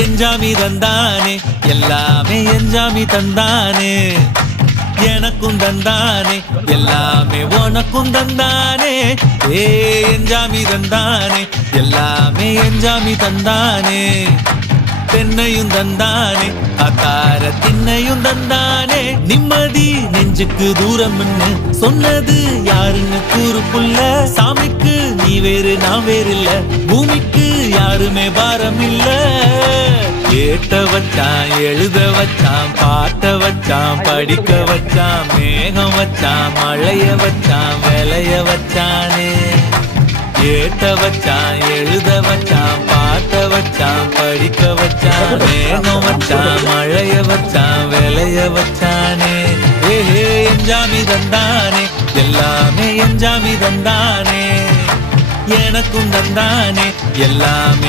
எஞ்சாமி தந்தானே எல்லாமே எஞ்சாமி தந்தானே எனக்கும் தந்தானே எல்லாமே உனக்கும் தந்தானே ஏ எஞ்சாமி தந்தானே எல்லாமே எஞ்சாமி தந்தானே தென்னையும் தந்தானே அத்தார திண்ணையும் தந்தானே நிம்மதி நெஞ்சுக்கு தூரம்னு சொன்னது யாருன்னு கூறுப்புள்ள சாமிக்கு நீ வேறு நான் வேறு இல்ல பூமிக்கு யாருமே பாரம் இல்ல ஏட்ட வச்சான் எழுத வச்சான் பாட்ட வச்சான் படிக்க வச்சான் மேகம் வச்சான் மழைய வச்சான் விளைய வச்சானே ஏட்ட வச்சான் எழுத வச்சான் பாட்ட வச்சான் படிக்க வச்சான் மேகம் வச்சான் மழைய வச்சான் விளைய வச்சானே ஏஹே என் ஜாமி தந்தானே எல்லாமே என் ஜாமி தந்தானே எனக்கும் தந்தானே எல்லாமே